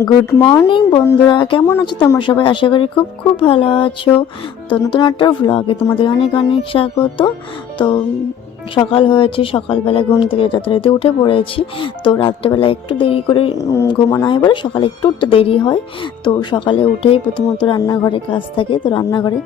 Good morning বন্ধুরা। কেমন আছো তোমরা সবাই? আশা করি খুব খুব ভালো আছো। তো নতুন একটা ভ্লগে তোমাদের অনেক অনেক স্বাগত। তো সকাল হয়েছে, সকালবেলা ঘুম থেকে যথারীতি উঠে পড়েছি। তো রাত্রেবেলা একটু দেরি করে ঘুমানো হয় বলে সকালে একটু উঠতে দেরি হয়। তো সকালে উঠেই প্রথমত রান্নাঘরে কাজ থাকে, তো রান্নাঘরে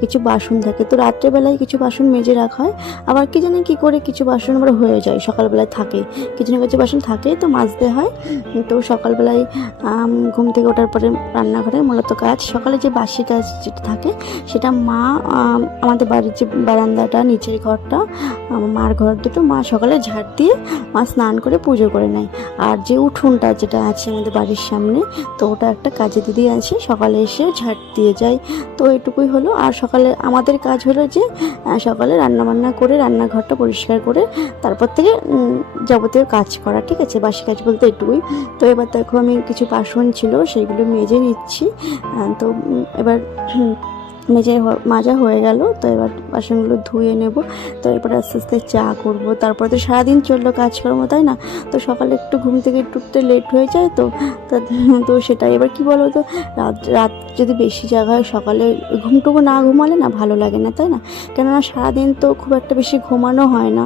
কিছু বাসন থাকে। তো রাত্রেবেলায় কিছু বাসন মেজে রাখা হয়। আবার কি জানি কী করে কিছু বাসন আবার হয়ে যায়, সকালবেলায় থাকে। কিছু না কিছু বাসন থাকে তো মাজতে হয়। তো সকালবেলায় ঘুম থেকে ওঠার পরে রান্নাঘরে মূলত কাজ, সকালে যে বাসি কাজ যেটা থাকে, সেটা মা আমাদের বাড়ির যে বারান্দাটা, নিচের ঘরটা আমার মার ঘর দুটো মা সকালে ঝাড় দিয়ে মা স্নান করে পুজো করে নেয়। আর যে উঠোনটা যেটা আছে আমাদের বাড়ির সামনে, তো ওটা একটা কাজে দিদি আছে, সকালে এসে ঝাড় দিয়ে যায়। তো এটুকুই হলো। আর সকালে আমাদের কাজ হলো যে সকালে রান্নাবান্না করে রান্নাঘরটা পরিষ্কার করে, তারপর থেকে যাবতীয় কাজ করা, ঠিক আছে? বাসি কাজ বলতে এটুকুই। তো এবার দেখো আমি কিছু বাসন ছিল, সেইগুলো মেজে নিচ্ছি। তো এবার মেজে মাজা হয়ে গেল। তো এবার বাসনগুলো ধুয়ে নেব। তো এরপর আস্তে আস্তে চা করব। তারপরে তো সারাদিন চলল কাজকর্ম, তাই না? তো সকালে একটু ঘুম থেকে উঠতে লেট হয়ে যায় তো তো সেটাই। এবার কি বলো তো, রাত রাত যদি বেশি জায়গা হয়, সকালে ঘুমটুকু না ঘুমালে না ভালো লাগে না, তাই না? কেননা সারাদিন তো খুব একটা বেশি ঘুমানো হয় না।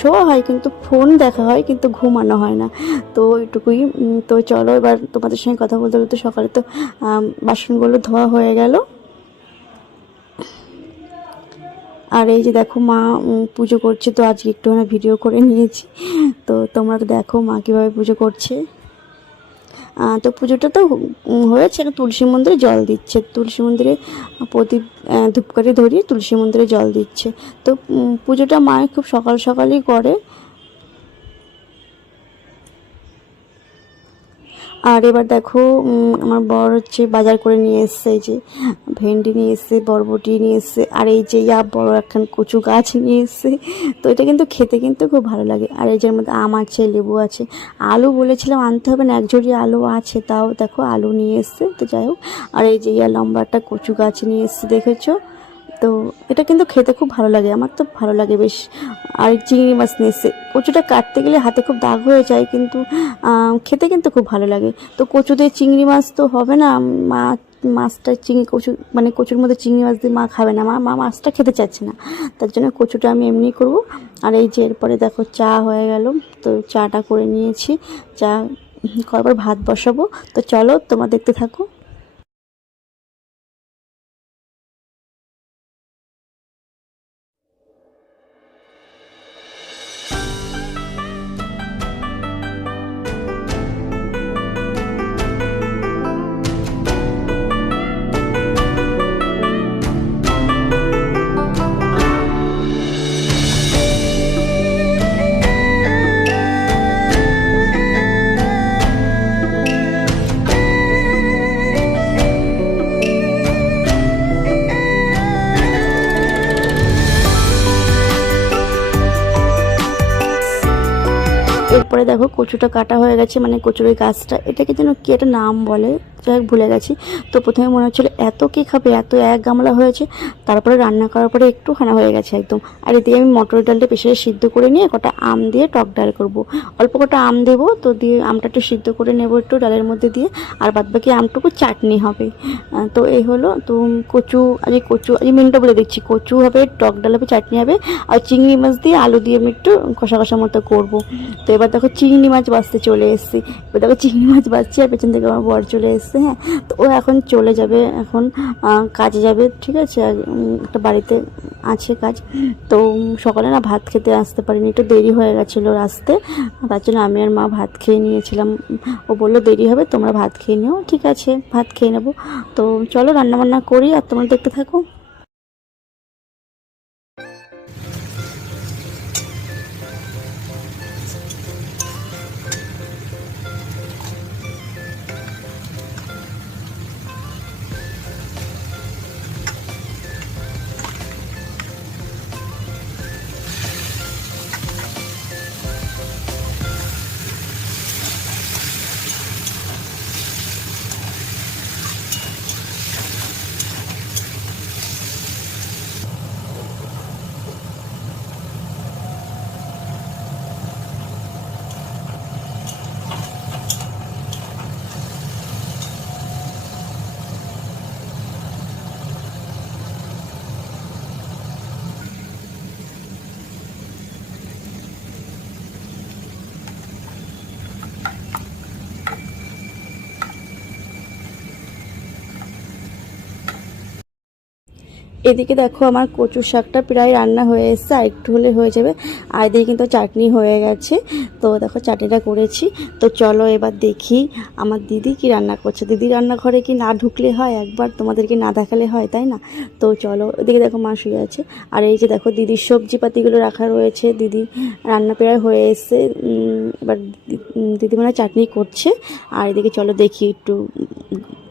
শোয়া হয় কিন্তু ফোন দেখা হয়, কিন্তু ঘুমানো হয় না। তো এটুকুই তো চলো এবার তোমাদের সঙ্গে কথা বলতে বলতে সকালে তো বাসনগুলো ধোয়া হয়ে গেল। আর এই যে দেখো মা পুজো করছে, তো আজকে একটুখানি ভিডিও করে নিয়েছি। তো তোমরা তো দেখো মা কীভাবে পুজো করছে। তো পুজোটা তো হয়েছে তুলসী মন্দিরে জল দিচ্ছে। তুলসী মন্দিরে প্রদীপ ধূপকাঠি ধরিয়ে তুলসী মন্দিরে জল দিচ্ছে। তো পুজোটা মা খুব সকাল সকালই করে। আর এবার দেখো আমার বর হচ্ছে বাজার করে নিয়ে এসছে, এই যে ভেন্ডি নিয়ে এসছে, বরবটি নিয়ে এসছে, আর এই যে ইয়া বড় একখান কচু গাছ নিয়ে এসছে। তো এটা কিন্তু খেতে কিন্তু খুব ভালো লাগে। আর এই যে মধ্যে আম আছে, লেবু আছে, আলু বলেছিলাম আনতে হবে না, এক ঝুড়ি আলু আছে, তাও দেখো আলু নিয়ে এসছে, তো যাই হোক। আর এই যে ইয়া লম্বা একটা কচু গাছ নিয়ে এসছে, দেখেছ? তো এটা কিন্তু খেতে খুব ভালো লাগে, আমার তো ভালো লাগে বেশ। আর চিংড়ি মাছ নিয়ে এসছে কচুটা কাটতে গেলে হাতে খুব দাগ হয়ে যায় কিন্তু খেতে কিন্তু খুব ভালো লাগে। তো কচু দিয়ে চিংড়ি মাছ তো হবে না, মা, মাছটা চিংড়ি, কচু মানে কচুর মধ্যে চিংড়ি মাছ দিয়ে মা খাবে না, মা মা মাছটা খেতে চাচ্ছে না। তার জন্য কচুটা আমি এমনি করব। আর এই যে এরপরে দেখো চা হয়ে গেল, তো চাটা করে নিয়েছি, চা করার পর ভাত বসাবো। তো চলো, তোমরা দেখতে থাকো। এরপরে দেখো কচুটা কাটা হয়ে গেছে মানে কচুরের গাছটা। এটাকে যেন কি একটা নাম বলে? যাই ভুলে গেছি। তো প্রথমে মনে হচ্ছিল, এত কে খাবে? এত এক গামলা হয়েছে। তারপরে রান্না করার পরে একটুখানা হয়ে গেছে একদম। আর এতে আমি মটর ডালটা প্রেশারে সিদ্ধ করে নিয়ে কটা আম দিয়ে টক ডাল করব। অল্প কটা আম দেবো, তো দিয়ে আমটা একটু সিদ্ধ করে নেব একটু ডালের মধ্যে দিয়ে। আর বাদ বাকি আমটুকু চাটনি হবে। তো এই হলো। তো কচু আজ কচু আজ মেনুটা বলে দিচ্ছি। কচু হবে, টক ডাল হবে, চাটনি হবে। আর চিংড়ি মাছ দিয়ে আলু দিয়ে আমি একটু কষা কষা মতো করব। তো এবার দেখো চিংড়ি মাছ বাঁচতে চলে এসেছি। এবার দেখো চিংড়ি মাছ বাঁচছি আর পেছন থেকে আমার বর চলে এসছে। হ্যাঁ? তো ও এখন চলে যাবে, এখন কাজে যাবে, ঠিক আছে? একটা বাড়িতে আছে কাজ। তো সকালে না ভাত খেতে আসতে পারিনি, একটু দেরি হয়ে গেছিল আসতে। তার জন্য আমি আর মা ভাত খেয়ে নিয়েছিলাম। ও বলল, দেরি হবে, তোমরা ভাত খেয়ে নিও, ঠিক আছে? ভাত খেয়ে নেব। তো চলো, রান্নাবান্না করি, আর তোমরা দেখতে থাকো। এদিকে দেখো আমার কচু শাকটা প্রায় রান্না হয়ে এসছে, আর একটু হলে হয়ে যাবে। আর এদিকে কিন্তু চাটনি হয়ে গেছে। তো দেখো চাটনিটা করেছি। তো চলো এবার দেখি আমার দিদি কি রান্না করছে। দিদি রান্নাঘরে কি না ঢুকলে হয়? একবার তোমাদেরকে না দেখালে হয়, তাই না? তো চলো এদিকে দেখো মা শুয়ে আছে। আর এই যে দেখো দিদির সবজিপাতিগুলো রাখা রয়েছে। দিদি রান্না প্রায় হয়ে এসছে। এবার দিদি মানে চাটনি করছে। আর এদিকে চলো দেখি একটু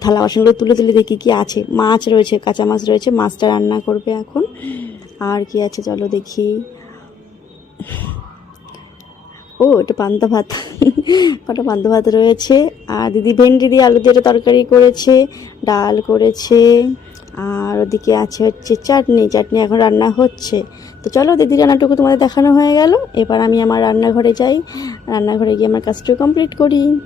থালা বাসনগুলো তুলে তুলে দেখি কি আছে। মাছ রয়েছে কাঁচা মাছ রয়েছে, মাছটা রান্না করবে এখন। আর কি আছে চলো দেখি। ও, এটা পান্তা ভাত। কটা পান্তা ভাত রয়েছে। আর দিদি ভেন্ডি দিয়ে আলু দিয়ে তরকারি করেছে, ডাল করেছে, আর ওদিকে আছে হচ্ছে চাটনি। চাটনি এখন রান্না হচ্ছে। তো চলো দিদি রান্নাটুকু তোমাদের দেখানো হয়ে গেল। এবার আমি আমার রান্নাঘরে যাই। রান্নাঘরে গিয়ে আমার কাজটুকু কমপ্লিট করি।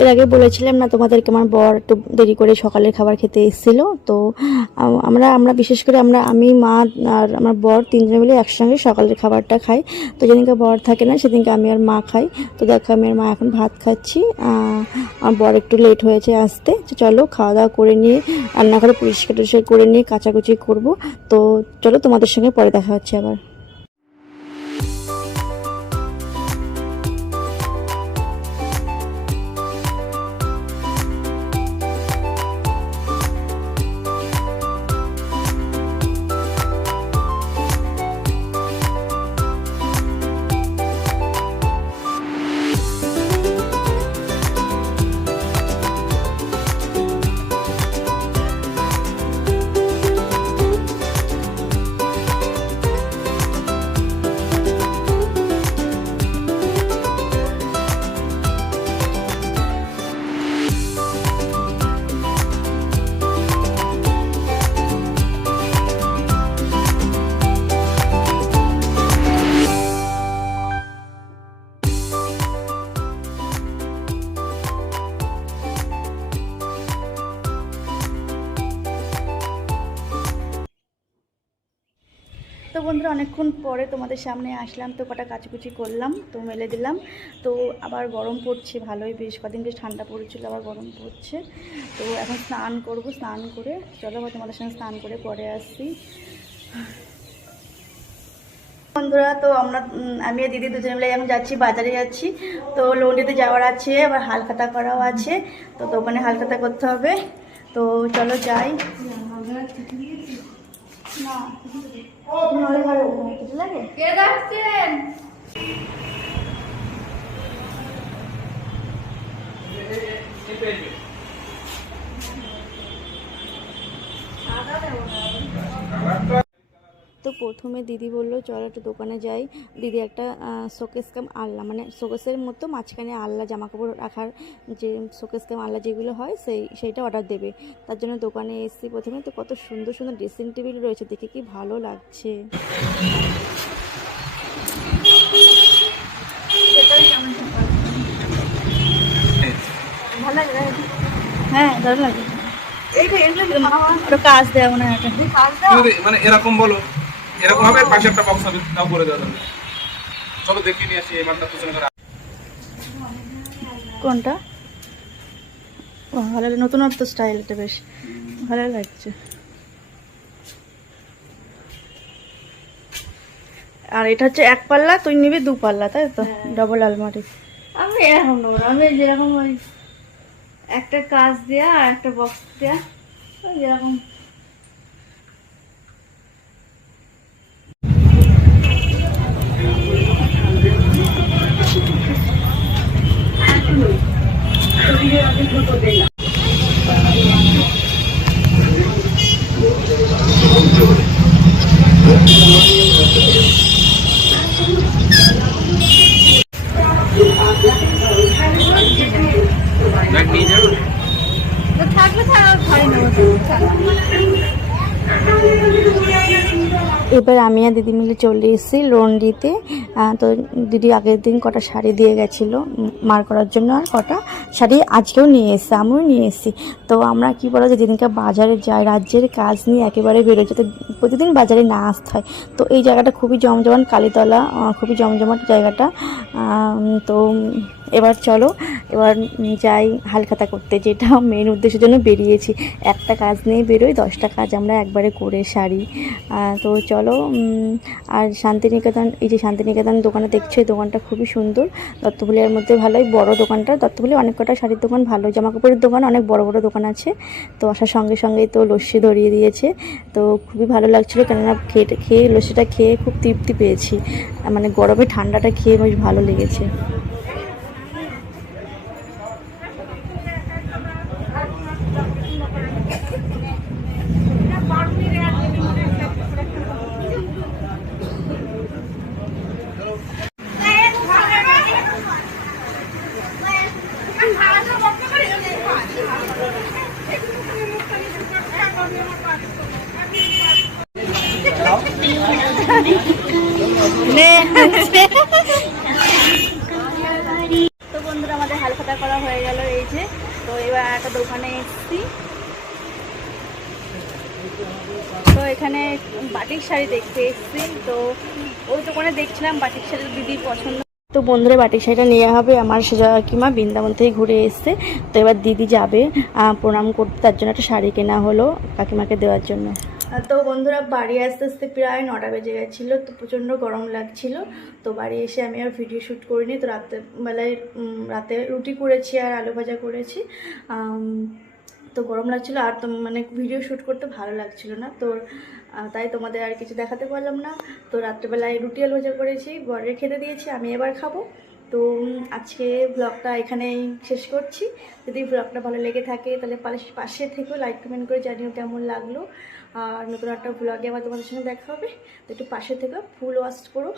এর আগে বলেছিলাম না তোমাদেরকে আমার বর একটু দেরি করে সকালের খাবার খেতে এসেছিল। তো আমরা আমরা বিশেষ করে আমরা, আমি, মা আর আমার বর তিনজনে মিলে একসঙ্গে সকালের খাবারটা খাই। তো যেদিনকে বর থাকে না, সেদিনকে আমি আর মা খাই। তো দেখো, আমি আর মা এখন ভাত খাচ্ছি। আমার বর একটু লেট হয়েছে আসতে। চলো, খাওয়া দাওয়া করে নিয়ে, রান্নাঘরে পরিষ্কার টরিষ্কার করে নিয়ে কাচাকুচি করব। তো চলো, তোমাদের সঙ্গে পরে দেখা হচ্ছে আবার। বন্ধুরা, অনেকক্ষণ পরে তোমাদের সামনে আসলাম, তো কটা কাচুকুচি করলাম, তো মেলে দিলাম। তো আবার গরম পড়ছে ভালোই, বেশ কদিন বেশ ঠান্ডা পড়েছিল, আবার গরম পড়ছে। তো এখন স্নান করব, স্নান করে চলো আবার তোমাদের সঙ্গে স্নান করে পরে আসছি বন্ধুরা, তো আমরা আমি দিদি দুজনে মিলে এখন যাচ্ছি, বাজারে যাচ্ছি। তো লন্ডিতে যাওয়ার আছে, আবার হালখাতা করাও আছে। তো দোকানে হালখাতা করতে হবে। তো চলো যাই না কিছু লাগে? কে যাচ্ছেন তো প্রথমে দিদি বলল চলো একটু দোকানে যাই। দিদি একটা শোকেস কাম আল্লা মানে শোকেসের মতো মাঝখানে আল্লা জামা কাপড় রাখার যে শোকেস কাম আল্লা যেগুলো হয় সেই সেইটা অর্ডার দেবে। তার জন্য দোকানে এসেছি প্রথমে। তো কত সুন্দর সুন্দর ড্রেসিং টেবিল রয়েছে দেখে কি ভালো লাগছে। ভালো লাগে। না? হ্যাঁ ভালো লাগে এইটা কাজ দেয় মনে হয়। মানে এরকম বলো। এরকম হবে পাশে একটা বক্স হবে তাও করে দেওয়া যাবে চলো দেখিয়ে নিয়ে আসি এই মালটা পিছনে করে কোনটা? ভালো লাগে নতুনত্ব স্টাইল এটা বেশ। ভালো লাগছে। আর এটা হচ্ছে এক পাল্লা তুই নিবি দু পাল্লা তাই তো? ডবল আলমারি। আমি এরকম নেব আমি যেরকম ওই একটা কাজ দেয়া আর একটা বক্স দেয়া ওই যেরকম। এবার আমি আর দিদি মিলে চলে এসেছি লোন দিতে তো দিদি আগের দিন কটা শাড়ি দিয়ে গেছিল মার করার জন্য আর কটা শাড়ি আজকেও নিয়ে এসছে, আমিও নিয়ে এসেছি। তো আমরা কি বলো যে যেদিনকে বাজারে যাই, রাজ্যের কাজ নিয়ে একেবারে বেরোয় যাতে প্রতিদিন বাজারে না আসতে হয়। তো এই জায়গাটা খুবই জমজমাট, কালীতলা খুবই জমজমাট জায়গাটা। তো এবার চলো, এবার যাই হালখাতা করতে, যেটা মেন উদ্দেশ্যের জন্য বেরিয়েছি। একটা কাজ নিয়ে বেরোই, দশটা কাজ আমরা একবারে করে সারি। তো চলো আর শান্তিনিকেতন, এই যে শান্তিনিকেতন দোকানে দেখছ, এই দোকানটা খুবই সুন্দর। দত্তপুলিয়ার মধ্যে ভালোই বড় দোকানটা। দত্তপুলি অনেক কটা শাড়ির দোকান, ভালো জামা কাপড়ের দোকান, অনেক বড় বড় দোকান আছে। তো আসার সঙ্গে সঙ্গেই তো লস্যি ধরিয়ে দিয়েছে। তো খুবই ভালো লাগছিল, কেননা খেয়ে খেয়ে লস্যিটা খেয়ে খুব তৃপ্তি পেয়েছি। মানে গরমে ঠান্ডাটা খেয়ে বেশ ভালো লেগেছে। তো বন্ধুরা আমাদের হালখাতা করা হয়ে গেল এই যে। তো এবার একটা দোকানে এসেছি। তো এখানে বাটিক শাড়ি দেখতে এসেছি। তো ওই দোকানে দেখছিলাম বাটিক শাড়ি দিদির পছন্দ। তো বন্ধুরা বাটিক শাড়িটা নেওয়া হবে। আমার সোজা কাকিমা বৃন্দাবন থেকে ঘুরে এসছে। তো এবার দিদি যাবে প্রণাম করতে। তার জন্য একটা শাড়ি কেনা হলো কাকিমাকে দেওয়ার জন্য। তো বন্ধুরা বাড়ি আসতে আসতে প্রায় নটা বেজে গেছিল, তো প্রচণ্ড গরম লাগছিল। তো বাড়ি এসে আমি আর ভিডিও শ্যুট করিনি, তো রাত্রেবেলায় রাতে রুটি করেছি আর আলু ভাজা করেছি। তো গরম লাগছিল আর তো মানে ভিডিও শ্যুট করতে ভালো লাগছিল না। তো তাই তোমাদের আর কিছু দেখাতে পারলাম না। তো রাত্রেবেলায় রুটি আলু ভাজা করেছি বরের খেতে দিয়েছি, আমি এবার খাব। তো আজকে ব্লগটা এখানেই শেষ করছি। যদি ব্লগটা ভালো লেগে থাকে তাহলে পাশে থেকেও লাইক কমেন্ট করে জানিও কেমন লাগল। আর নতুন একটা ব্লগে আবার তোমাদের সঙ্গে দেখা হবে। তো একটু পাশে থেকে, ফুল ওয়াশ করো।